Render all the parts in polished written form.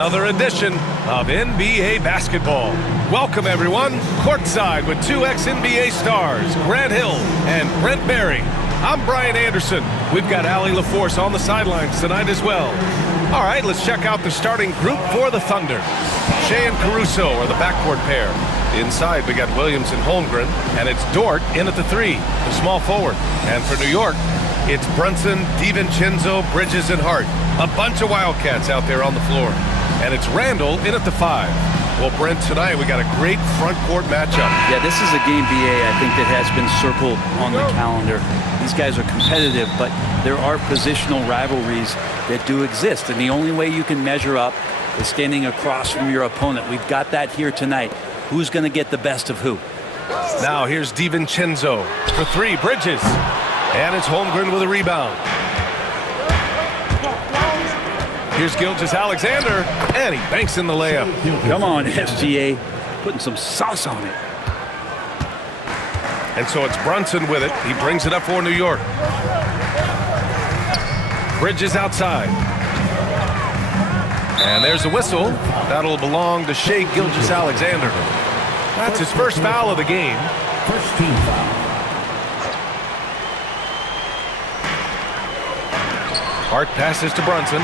Another edition of NBA basketball. Welcome everyone, courtside with two ex-NBA stars, Grant Hill and Brent Barry. I'm Brian Anderson. We've got Allie LaForce on the sidelines tonight as well. All right, let's check out the starting group for the Thunder. Shea and Caruso are the backcourt pair. Inside, we got Williams and Holmgren, and it's Dort in at the three, the small forward. And for New York, it's Brunson, DiVincenzo, Bridges, and Hart. A bunch of Wildcats out there on the floor. And it's Randall in at the five. Well, Brent, tonight we got a great front court matchup. Yeah, this is a game, BA, I think that has been circled on the calendar. These guys are competitive, but there are positional rivalries that do exist. And the only way you can measure up is standing across from your opponent. We've got that here tonight. Who's going to get the best of who? Now here's DiVincenzo for three, Bridges. And it's Holmgren with a rebound. Here's Gilgeous-Alexander, and he banks in the layup. Come on, SGA, putting some sauce on it. And so it's Brunson with it. He brings it up for New York. Bridges outside. And there's a whistle. That'll belong to Shea Gilgeous-Alexander. That's his first foul of the game. First team foul. Hart passes to Brunson.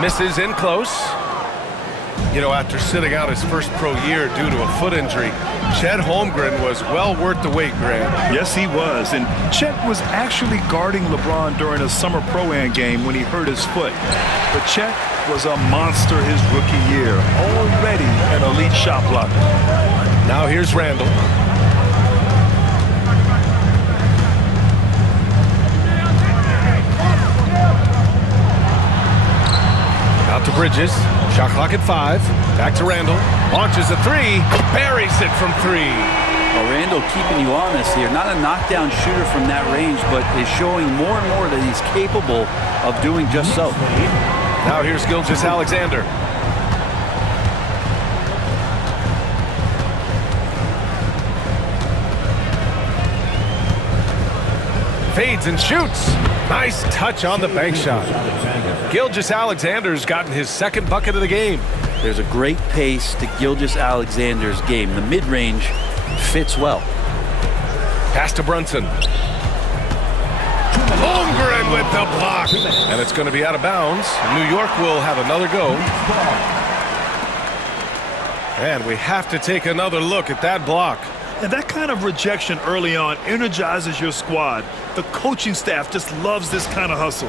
Misses in close. You know, after sitting out his first pro year due to a foot injury, Chet Holmgren was well worth the wait, Grant. Yes, he was. And Chet was actually guarding LeBron during a summer pro-am game when he hurt his foot. But Chet was a monster his rookie year, already an elite shot blocker. Now here's Randall. Out to Bridges. Shot clock at 5. Back to Randall. Launches a three. Buries it from 3. Well, Randall keeping you honest here. Not a knockdown shooter from that range, but is showing more and more that he's capable of doing just so. Now here's Gilgeous-Alexander. Fades and shoots. Nice touch on the bank shot. Gilgeous-Alexander's gotten his second bucket of the game. There's a great pace to Gilgeous-Alexander's game. The mid-range fits well. Pass to Brunson. Holmgren with the block. And it's going to be out of bounds. New York will have another go. And we have to take another look at that block. And that kind of rejection early on energizes your squad. The coaching staff just loves this kind of hustle.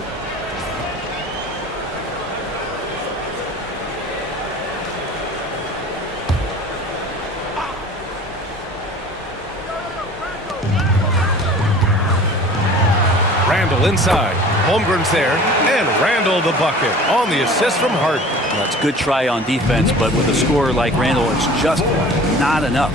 Randall inside. Holmgren's there. And Randall the bucket on the assist from Hart. That's a good try on defense, but with a scorer like Randall, it's just not enough.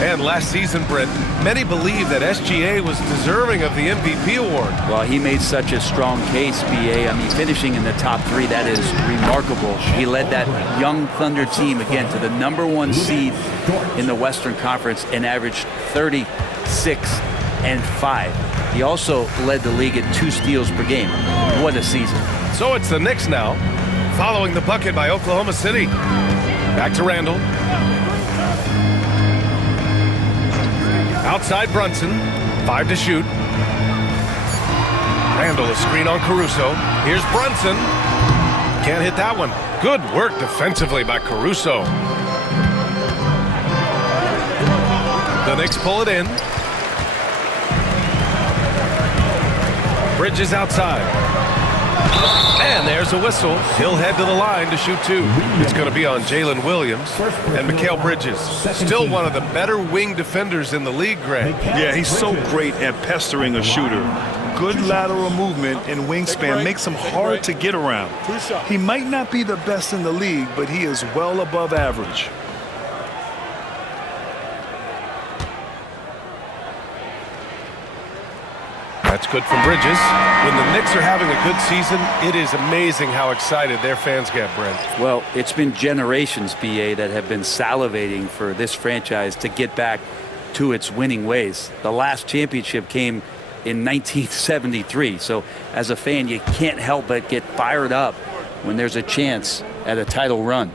And last season, Brent, many believe that SGA was deserving of the MVP award. Well, he made such a strong case, BA. I mean, finishing in the top 3, that is remarkable. He led that young Thunder team, again, to the #1 seed in the Western Conference and averaged 36 and 5. He also led the league at 2 steals per game. What a season. So it's the Knicks now, following the bucket by Oklahoma City. Back to Randall. Outside Brunson, 5 to shoot. Randall a screen on Caruso. Here's Brunson. Can't hit that one. Good work defensively by Caruso. The Knicks pull it in. Bridges outside. And there's a whistle. He'll head to the line to shoot 2. It's going to be on Jalen Williams and Mikal Bridges. Still one of the better wing defenders in the league, Greg. Yeah, he's so great at pestering a shooter. Good lateral movement and wingspan makes him hard to get around. He might not be the best in the league, but he is well above average. That's good from Bridges. When the Knicks are having a good season, it is amazing how excited their fans get, Brent. Well, it's been generations, BA, that have been salivating for this franchise to get back to its winning ways. The last championship came in 1973. So as a fan, you can't help but get fired up when there's a chance at a title run.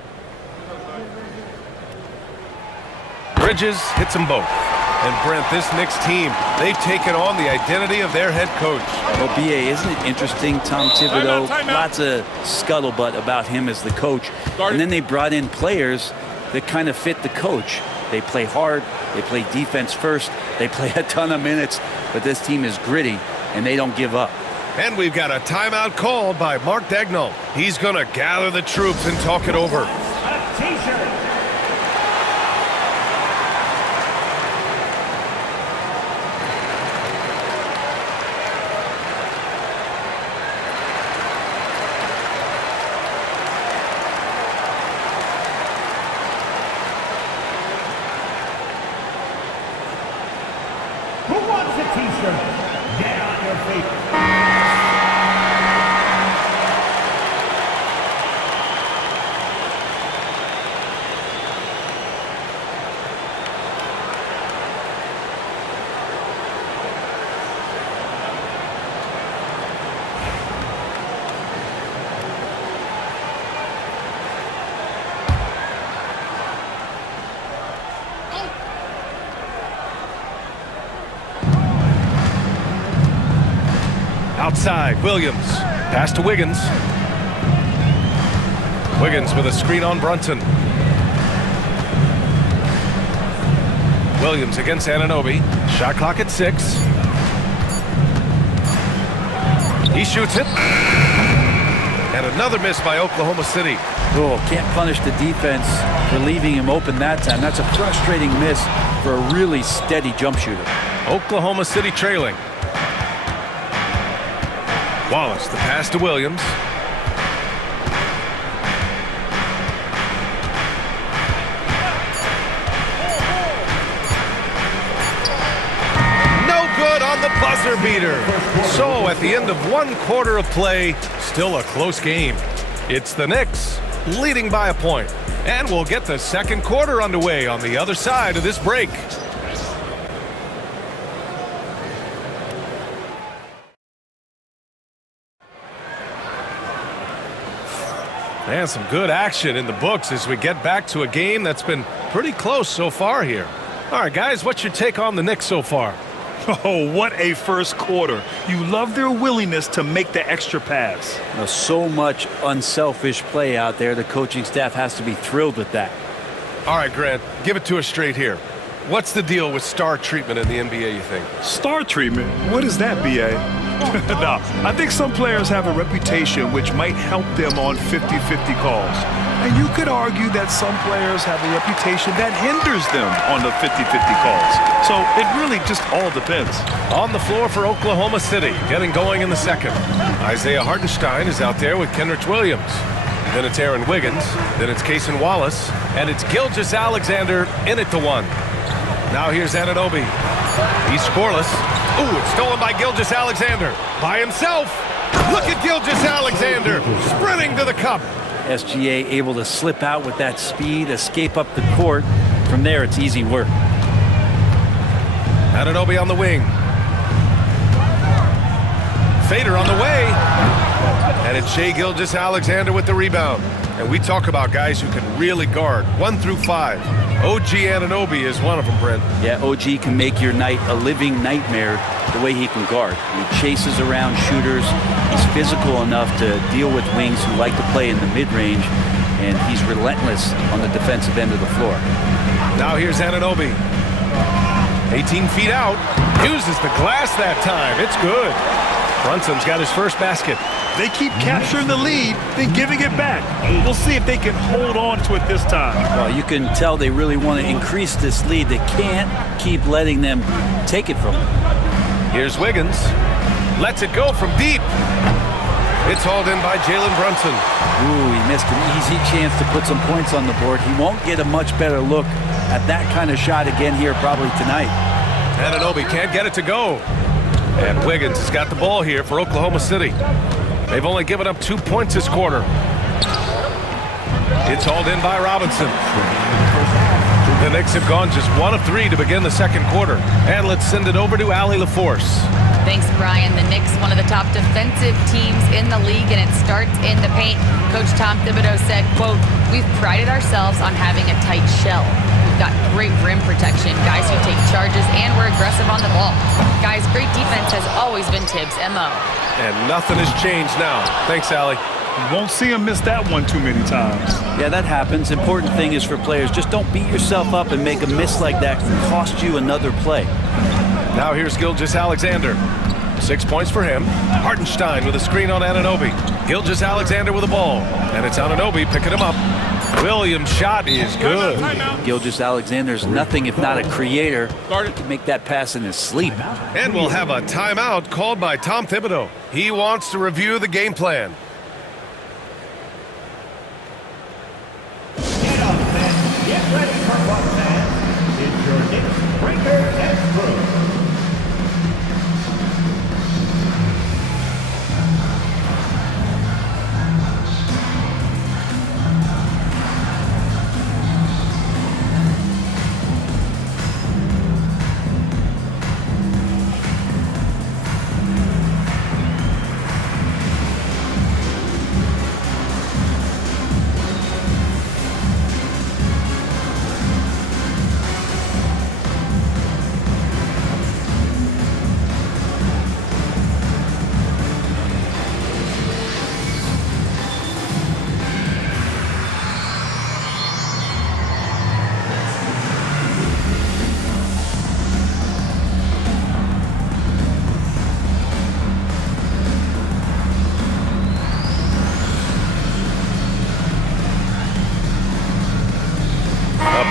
Bridges hits them both. And Brent, this Knicks team, they've taken on the identity of their head coach. Well, B.A., isn't it interesting? Tom Thibodeau, lots of scuttlebutt about him as the coach. And then they brought in players that kind of fit the coach. They play hard, they play defense first, they play a ton of minutes, but this team is gritty, and they don't give up. And we've got a timeout called by Mark Daigneault. He's going to gather the troops and talk it over. Who wants a t-shirt? Get on your feet. Outside, Williams. Pass to Wiggins. Wiggins with a screen on Brunson. Williams against Anunoby. Shot clock at 6. He shoots it. And another miss by Oklahoma City. Oh, can't punish the defense for leaving him open that time. That's a frustrating miss for a really steady jump shooter. Oklahoma City trailing. Wallace, the pass to Williams. No good on the buzzer beater. So at the end of 1 quarter of play, still a close game. It's the Knicks leading by a point. And we'll get the second quarter underway on the other side of this break. And some good action in the books as we get back to a game that's been pretty close so far here. All right, guys, what's your take on the Knicks so far? Oh, what a first quarter. You love their willingness to make the extra pass. Now, so much unselfish play out there. The coaching staff has to be thrilled with that. All right, Grant, give it to us straight here. What's the deal with star treatment in the NBA, you think? Star treatment? What is that, B.A.? No, I think some players have a reputation which might help them on 50-50 calls. And you could argue that some players have a reputation that hinders them on the 50-50 calls. So it really just all depends. On the floor for Oklahoma City, getting going in the second. Isaiah Hartenstein is out there with Kenrich Williams. Then it's Aaron Wiggins. Then it's Cason Wallace. And it's Gilgeous-Alexander in at the 1. Now here's Anunoby. He's scoreless. Ooh, it's stolen by Gilgeous-Alexander. By himself. Look at Gilgeous-Alexander sprinting to the cup. SGA able to slip out with that speed, escape up the court. From there, it's easy work. Anunoby on the wing. Fader on the way. And it's Shai Gilgeous-Alexander with the rebound. And we talk about guys who can really guard 1 through 5. OG Anunoby is one of them, Brent. Yeah, OG can make your night a living nightmare the way he can guard. He chases around shooters. He's physical enough to deal with wings who like to play in the mid-range, and he's relentless on the defensive end of the floor. Now here's Anunoby. 18 feet out. Uses the glass that time. It's good. Brunson's got his first basket. They keep capturing the lead, then giving it back. We'll see if they can hold on to it this time. Well, you can tell they really want to increase this lead. They can't keep letting them take it from them. Here's Wiggins. Lets it go from deep. It's hauled in by Jalen Brunson. Ooh, he missed an easy chance to put some points on the board. He won't get a much better look at that kind of shot again here probably tonight. Anunoby can't get it to go. And Wiggins has got the ball here for Oklahoma City. They've only given up 2 points this quarter. It's hauled in by Robinson. The Knicks have gone just 1 of 3 to begin the second quarter. And let's send it over to Allie LaForce. Thanks, Brian. The Knicks, one of the top defensive teams in the league, and it starts in the paint. Coach Tom Thibodeau said, quote, "We've prided ourselves on having a tight shell. We've got great rim protection, guys who take charges, and we're aggressive on the ball. Guys, great defense has always been Tibbs' MO." And nothing has changed now. Thanks, Allie. You won't see him miss that one too many times. Yeah, that happens. Important thing is for players, just don't beat yourself up and make a miss like that cost you another play. Now here's Gilgeous-Alexander. 6 points for him. Hartenstein with a screen on Anunoby. Gilgeous-Alexander with the ball. And it's Anunoby picking him up. Williams' shot is good. Gilgeous-Alexander's nothing if not a creator. He can make that pass in his sleep. And we'll have a timeout called by Tom Thibodeau. He wants to review the game plan. Get up, men. Get ready for what, fans? It's your Knicks Breakers and Crew.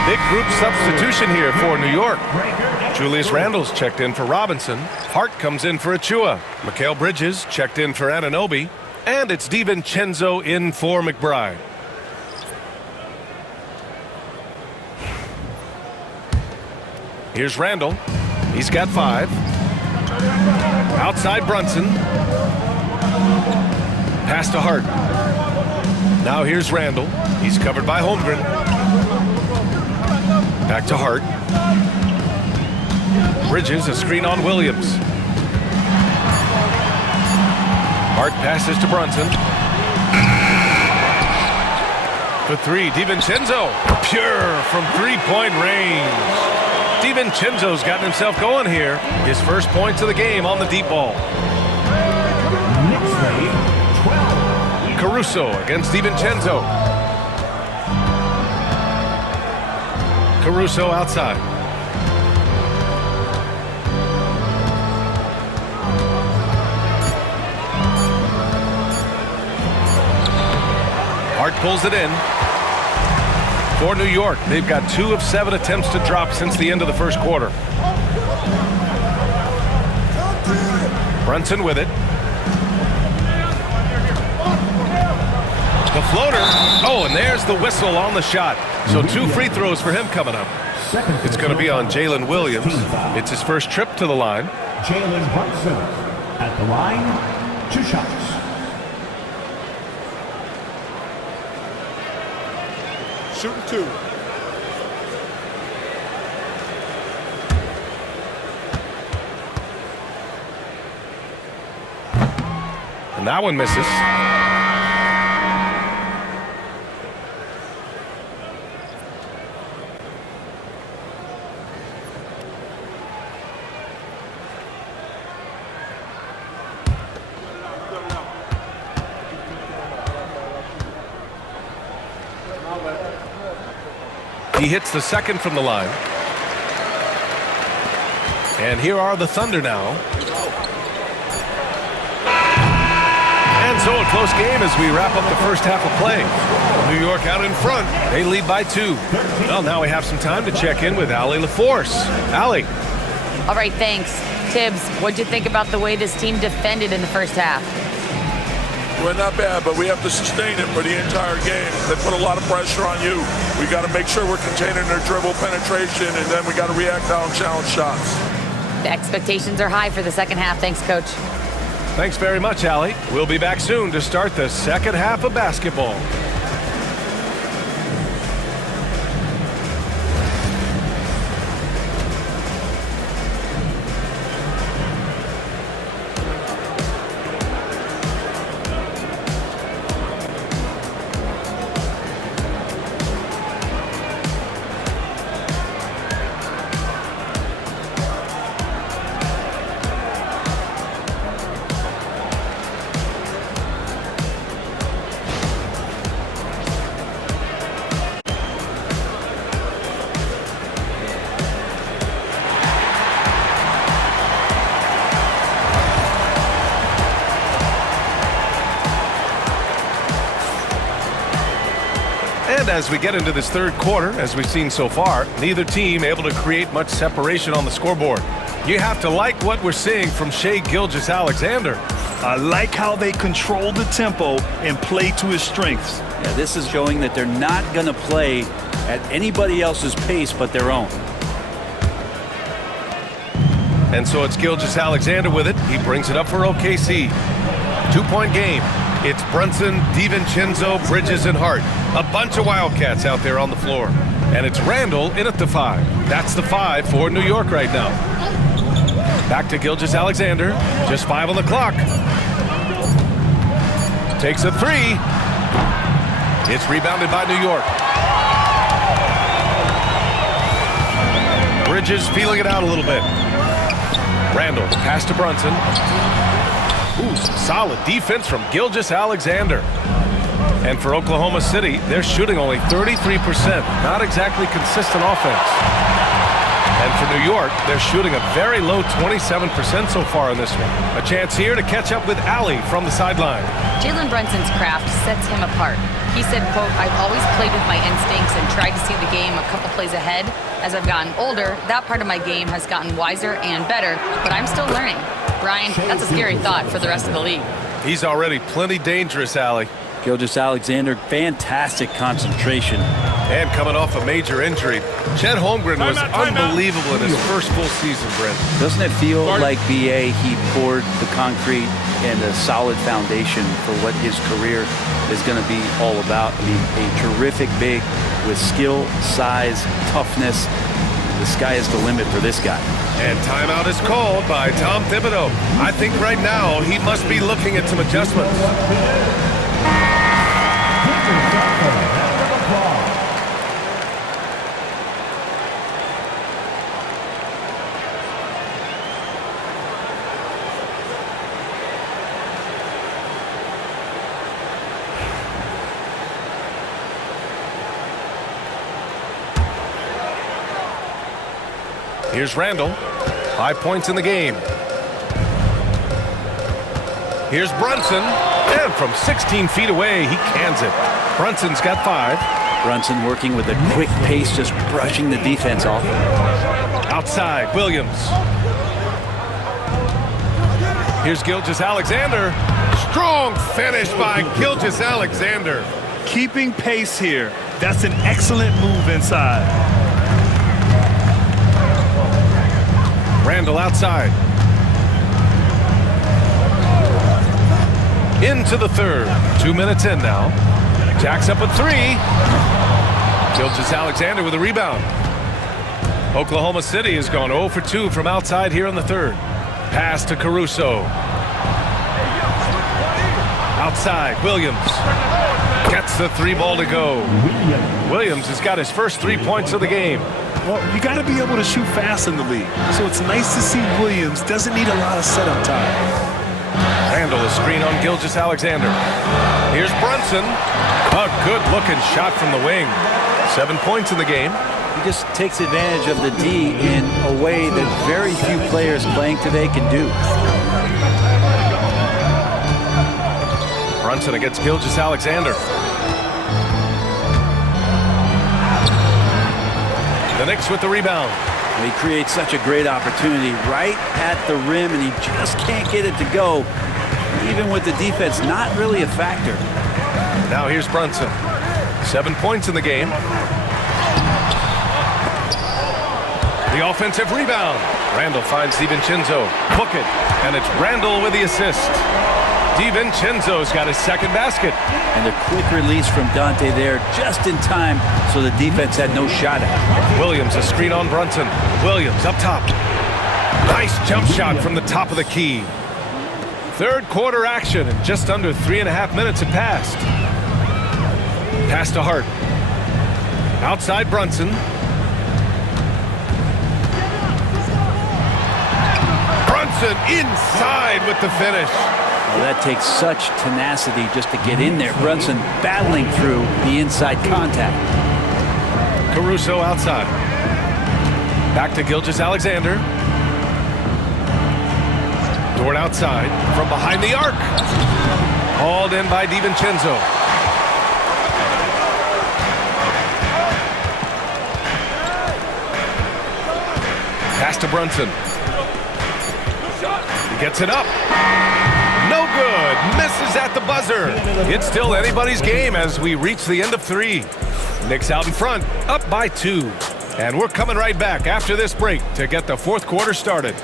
Big group substitution here for New York. Julius Randle's checked in for Robinson. Hart comes in for Achua. Mikal Bridges checked in for Anunoby. And it's DiVincenzo in for McBride. Here's Randle. He's got 5. Outside Brunson. Pass to Hart. Now here's Randle. He's covered by Holmgren. Back to Hart. Bridges, a screen on Williams. Hart passes to Brunson. For 3, DiVincenzo. Pure from 3-point range. DiVincenzo's gotten himself going here. His first points of the game on the deep ball. Knicks lead 12. Caruso against DiVincenzo. Caruso outside. Hart pulls it in. For New York, they've got 2 of 7 attempts to drop since the end of the first quarter. Brunson with it. The floater. Oh, and there's the whistle on the shot. So 2 free throws for him coming up. It's going to be on Jalen Williams. It's his first trip to the line. Jalen Brunson at the line. 2 shots. Shooting 2. And that one misses. He hits the second from the line. And here are the Thunder now. And so a close game as we wrap up the first half of play. New York out in front. They lead by 2. Well, now we have some time to check in with Allie LaForce. Allie. All right, thanks. Tibbs, what'd you think about the way this team defended in the first half? Well, not bad, but we have to sustain it for the entire game. They put a lot of pressure on you. We got to make sure we're containing their dribble penetration, and then we got to react on challenge shots. The expectations are high for the second half. Thanks, Coach. Thanks very much, Allie. We'll be back soon to start the second half of basketball. And as we get into this third quarter, as we've seen so far, neither team able to create much separation on the scoreboard. You have to like what we're seeing from Shai Gilgeous-Alexander. I like how they control the tempo and play to his strengths. Yeah, this is showing that they're not going to play at anybody else's pace but their own. And so it's Gilgeous-Alexander with it. He brings it up for OKC. 2-point game. It's Brunson, DiVincenzo, Bridges, and Hart. A bunch of Wildcats out there on the floor. And it's Randall in at the 5. That's the 5 for New York right now. Back to Gilgeous-Alexander. Just 5 on the clock. Takes a 3. It's rebounded by New York. Bridges feeling it out a little bit. Randall, pass to Brunson. Ooh, solid defense from Gilgeous-Alexander. And for Oklahoma City, they're shooting only 33%. Not exactly consistent offense. And for New York, they're shooting a very low 27% so far in this one. A chance here to catch up with Allie from the sideline. Jalen Brunson's craft sets him apart. He said, quote, "I've always played with my instincts and tried to see the game a couple plays ahead. As I've gotten older, that part of my game has gotten wiser and better, but I'm still learning." Brian, that's a scary thought for the rest of the league. He's already plenty dangerous, Allie. Gilgeous-Alexander, fantastic concentration. And coming off a major injury, Chet Holmgren was unbelievable in his first full season, Brent. Doesn't it feel like BA, he poured the concrete and a solid foundation for what his career is going to be all about? I mean, a terrific big with skill, size, toughness. The sky is the limit for this guy. And timeout is called by Tom Thibodeau. I think right now he must be looking at some adjustments. Here's Randall. 5 points in the game. Here's Brunson. And from 16 feet away, he cans it. Brunson's got 5. Brunson working with a quick pace, just brushing the defense off. Outside, Williams. Here's Gilgeous-Alexander. Strong finish by Gilgeous-Alexander. Keeping pace here. That's an excellent move inside. Randall outside. Into the third. 2 minutes in now. Jacks up a 3. Gilgeous-Alexander with a rebound. Oklahoma City has gone 0 for 2 from outside here in the third. Pass to Caruso. Outside, Williams. Gets the 3 ball to go. Williams has got his first 3 points of the game. Well, you got to be able to shoot fast in the league. So it's nice to see Williams doesn't need a lot of setup time. Randall a screen on Gilgeous-Alexander. Here's Brunson. A good-looking shot from the wing. 7 points in the game. He just takes advantage of the D in a way that very few players playing today can do. Brunson against Gilgeous-Alexander. The Knicks with the rebound. He creates such a great opportunity right at the rim, and he just can't get it to go. Even with the defense, not really a factor. Now here's Brunson. 7 points in the game. The offensive rebound. Randall finds DiVincenzo. Book it. And it's Randall with the assist. DiVincenzo's got his second basket. And a quick release from Dante there just in time so the defense had no shot at it. Williams a screen on Brunson. Williams up top. Nice jump shot from the top of the key. Third quarter action, and just under 3.5 minutes have passed. Pass to Hart. Outside Brunson. Brunson inside with the finish. Well, that takes such tenacity just to get in there. Brunson battling through the inside contact. Caruso outside. Back to Gilgeous-Alexander. Dort outside from behind the arc. Hauled in by DiVincenzo. Pass to Brunson. He gets it up. No good. Misses at the buzzer. It's still anybody's game as we reach the end of 3. Knicks out in front, up by 2. And we're coming right back after this break to get the fourth quarter started.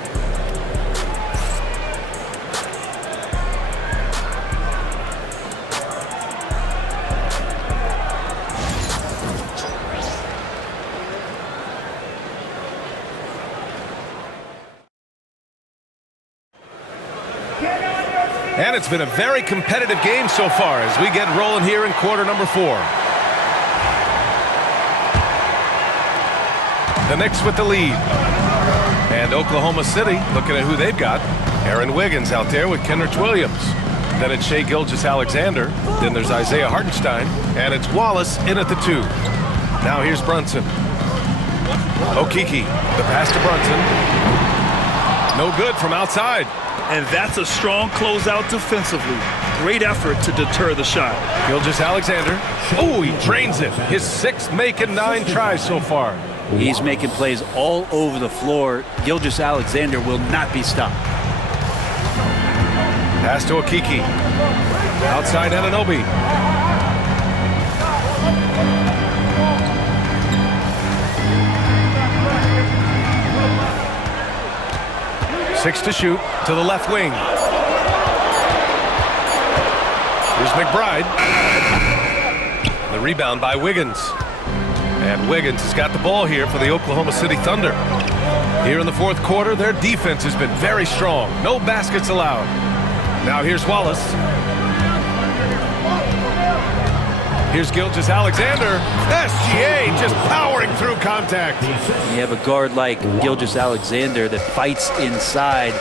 And it's been a very competitive game so far as we get rolling here in quarter number 4. The Knicks with the lead. And Oklahoma City looking at who they've got. Aaron Wiggins out there with Kenrich Williams. Then it's Shai Gilgeous-Alexander. Then there's Isaiah Hartenstein. And it's Wallace in at the 2. Now here's Brunson. Okeke, the pass to Brunson. No good from outside. And that's a strong closeout defensively. Great effort to deter the shot. Gilgeous-Alexander. Oh, he drains it. His 6th make in 9 tries so far. He's making plays all over the floor. Gilgeous-Alexander will not be stopped. Pass to Okeke. Outside Anunoby. Six to shoot to the left wing. Here's McBride. The rebound by Wiggins. And Wiggins has got the ball here for the Oklahoma City Thunder. Here in the fourth quarter, their defense has been very strong. No baskets allowed. Now here's Wallace. Here's Gilgeous-Alexander. SGA just powering through contact. You have a guard like Gilgeous-Alexander that fights inside.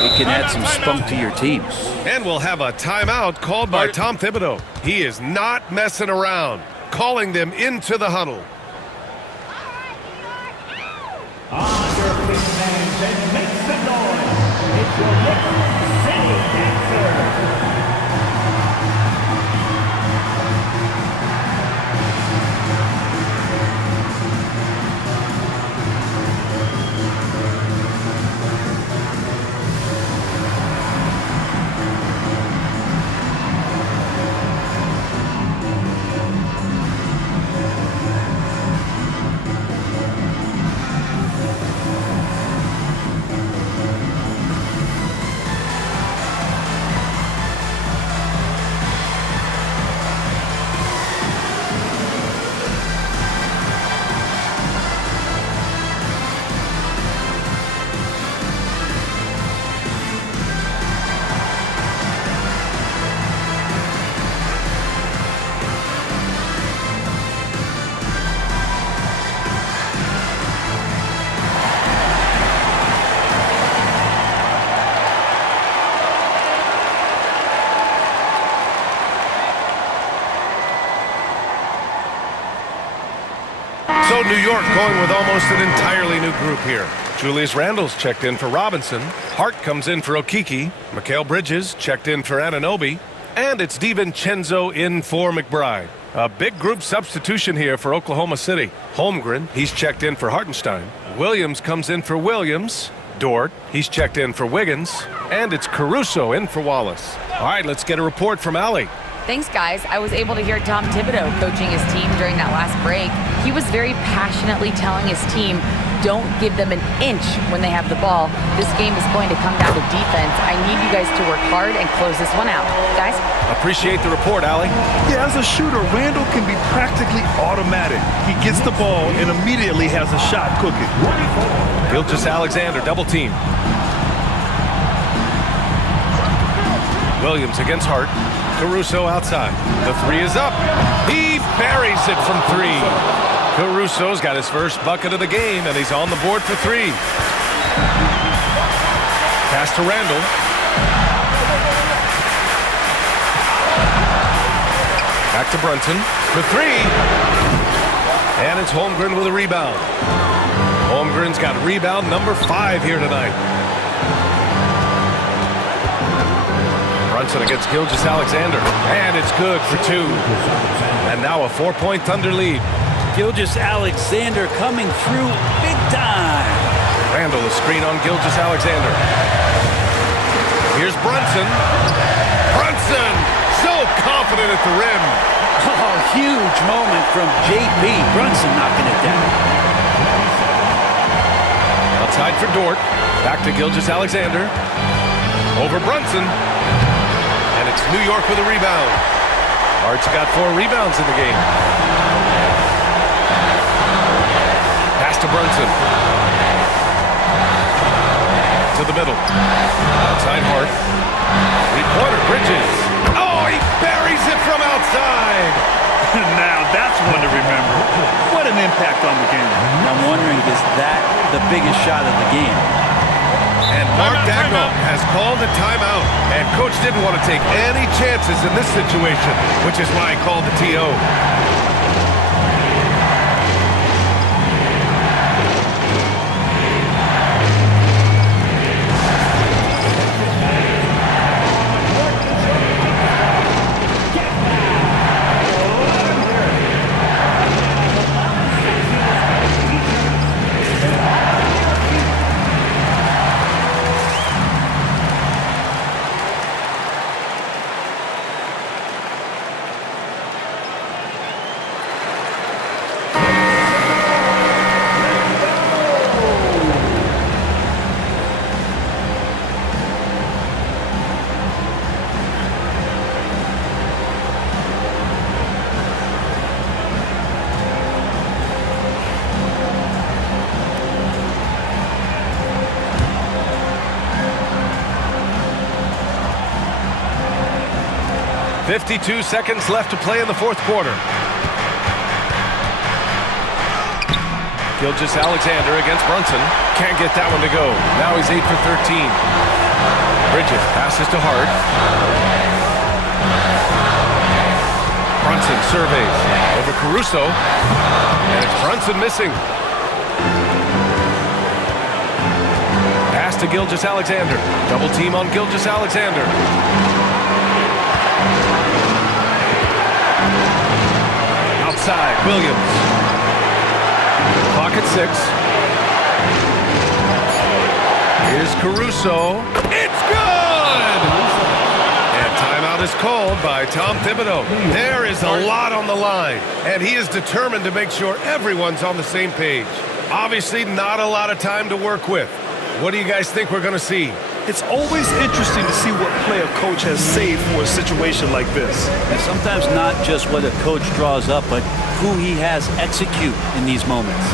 It can add some spunk to your team. And we'll have a timeout called by Tom Thibodeau. He is not messing around, calling them into the huddle. On your feet, fans, and make some noise. It's your Knicks City Dancer. So New York going with almost an entirely new group here. Julius Randle's checked in for Robinson. Hart comes in for Okeke. Mikal Bridges checked in for Anunoby. And it's DiVincenzo in for McBride. A big group substitution here for Oklahoma City. Holmgren, he's checked in for Hartenstein. Williams comes in for Williams. Dort, he's checked in for Wiggins. And it's Caruso in for Wallace. All right, let's get a report from Allie. Thanks, guys. I was able to hear Tom Thibodeau coaching his team during that last break. He was very passionately telling his team, don't give them an inch when they have the ball. This game is going to come down to defense. I need you guys to work hard and close this one out. Guys? Appreciate the report, Allie. Yeah, as a shooter, Randle can be practically automatic. He gets the ball and immediately has a shot cooking. Gilgeous-Alexander, double team. Williams against Hart. Caruso outside. The 3 is up. He buries it from 3. Caruso's got his first bucket of the game, and he's on the board for 3. Pass to Randle. Back to Brunson for 3. And it's Holmgren with a rebound. Holmgren's got rebound number 5 here tonight. Brunson against Gilgeous-Alexander, and it's good for 2. And now a 4-point Thunder lead. Gilgeous-Alexander coming through big time. Randall, a screen on Gilgeous-Alexander. Here's Brunson. Brunson, so confident at the rim. Oh, huge moment from JP. Brunson knocking it down. Outside for Dort. Back to Gilgeous-Alexander. Over Brunson. And it's New York with a rebound. Hart's got 4 rebounds in the game. Pass to Brunson. To the middle. Outside Hart. Three-pointer, Bridges. Oh, he buries it from outside. Now that's one to remember. What an impact on the game. I'm wondering, is that the biggest shot of the game? And Mark Dagnall has called a timeout. And Coach didn't want to take any chances in this situation, which is why he called the TO. "52 seconds left to play in the fourth quarter. Gilgeous-Alexander against Brunson. Can't get that one to go. Now he's 8 for 13. Bridges passes to Hart. Brunson surveys over Caruso. And it's Brunson missing. Pass to Gilgeous-Alexander. Double team on Gilgeous-Alexander. Outside, Williams. Clock at 6. Here's Caruso. It's good! And timeout is called by Tom Thibodeau. There is a lot on the line, and he is determined to make sure everyone's on the same page. Obviously, not a lot of time to work with. What do you guys think we're going to see? It's always interesting to see what play a coach has saved for a situation like this. And sometimes not just what a coach draws up, but who he has execute in these moments.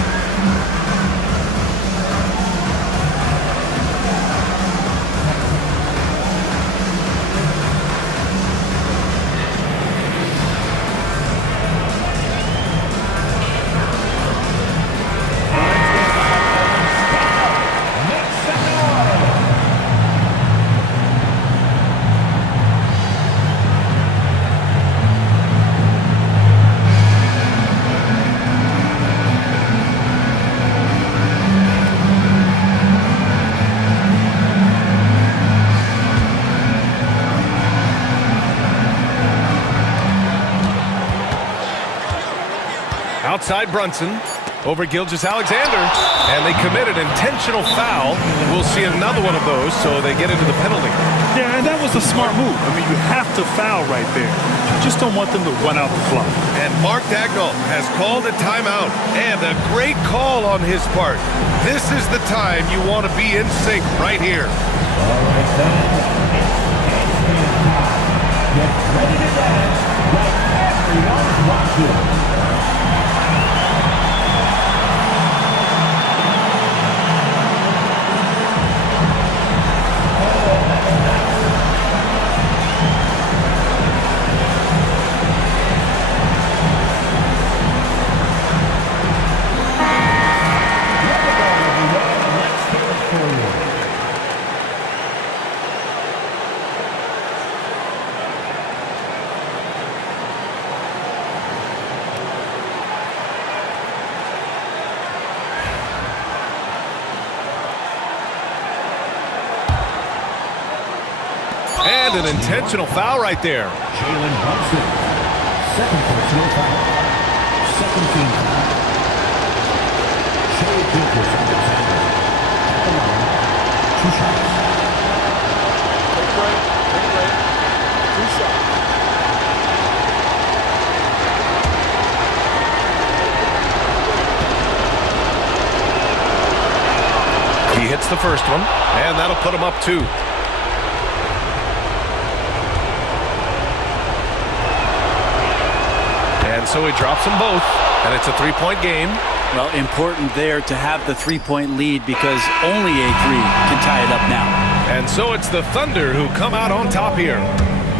Outside Brunson, over Gilgeous-Alexander, and they commit an intentional foul. We'll see another one of those, so they get into the penalty. Yeah, and that was a smart move. I mean, you have to foul right there. You just don't want them to run out the clock. And Mark Dagnall has called a timeout, and a great call on his part. This is the time you want to be in sync right here. All right, fans, it's time. Get ready to dance like everyone's watching. And an intentional foul right there. Jalen Brunson, second personal foul, second team foul. Shea Gilgeous-Alexander. the first one, and that'll put them up 2. And so he drops them both, and it's a 3-point game. Well, important there to have the 3-point lead because only a 3 can tie it up now. And so it's the Thunder who come out on top here.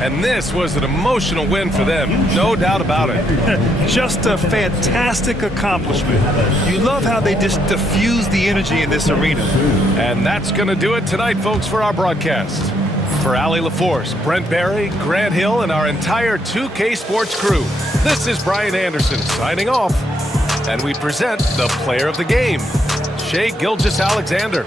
And this was an emotional win for them, no doubt about it. Just a fantastic accomplishment. You love how they just diffuse the energy in this arena. And that's going to do it tonight, folks, for our broadcast. For Allie LaForce, Brent Barry, Grant Hill, and our entire 2K Sports crew, this is Brian Anderson signing off. And we present the player of the game, Shai Gilgeous-Alexander.